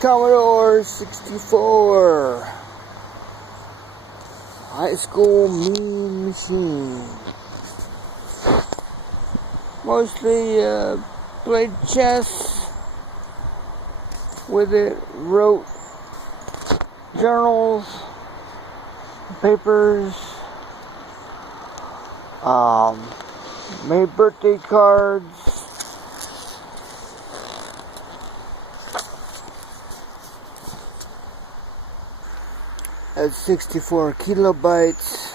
Commodore 64 high school mean machine. Mostly played chess with it, wrote journals, papers, made birthday cards, at 64 kilobytes,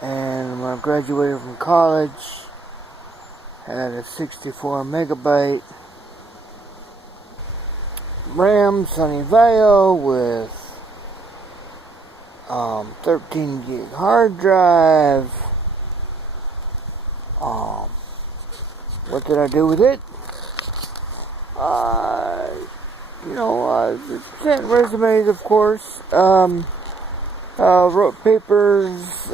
and when I graduated from college, had a 64 megabyte RAM Sunny Vaio with 13 gig hard drive. What did I do with it? Sent resumes, of course. Wrote papers,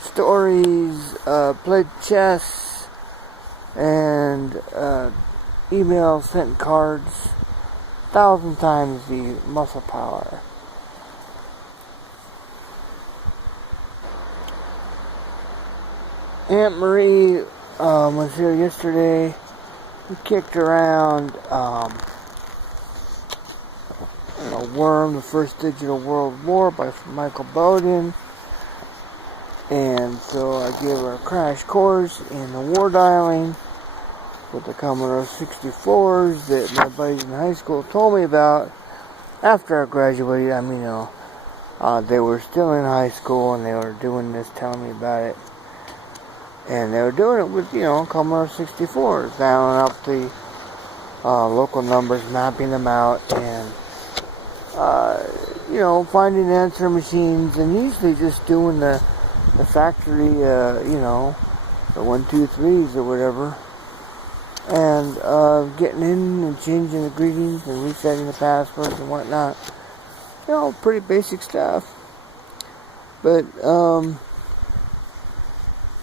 stories, played chess, and emails, sent cards. 1,000 times the muscle power. Aunt Marie was here yesterday. We kicked around Worm, the First Digital World War by Michael Bowden. And so I gave her a crash course in the war dialing with the Commodore 64s that my buddies in high school told me about after I graduated. They were still in high school and they were doing this, telling me about it. And they were doing it with, Commodore 64s, dialing up the local numbers, mapping them out, and, finding answer machines, and usually just doing the factory, the 1, 2, 3s or whatever, and getting in and changing the greetings and resetting the passwords and whatnot. Pretty basic stuff. But,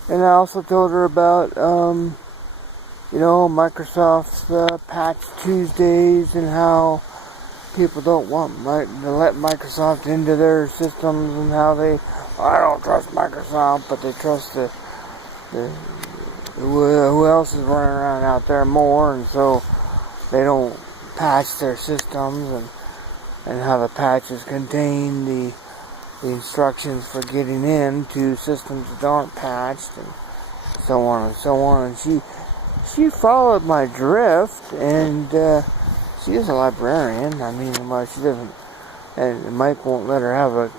and I also told her about, Microsoft's Patch Tuesdays and how people don't want to let Microsoft into their systems and how I don't trust Microsoft, but they trust who else is running around out there more, and so they don't patch their systems, and how the patches contain the instructions for getting into systems that aren't patched, and so on and so on. And she followed my drift, and she is a librarian. She doesn't, and Mike won't let her have a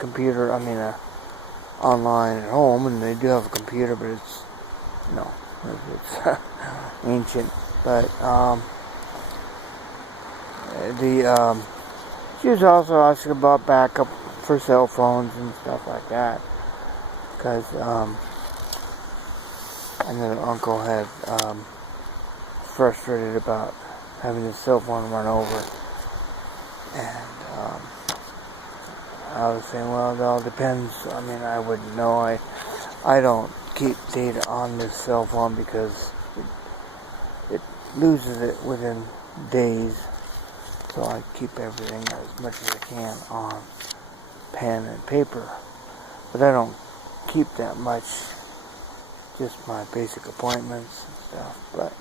computer, online at home, and they do have a computer, but it's ancient. But she was also asking about backup for cell phones and stuff like that, because another uncle had frustrated about having his cell phone run over, and I was saying, well, it all depends. I wouldn't know. I don't keep data on this cell phone because it loses it within days, so I keep everything as much as I can on pen and paper, but I don't keep that much, just my basic appointments and stuff. But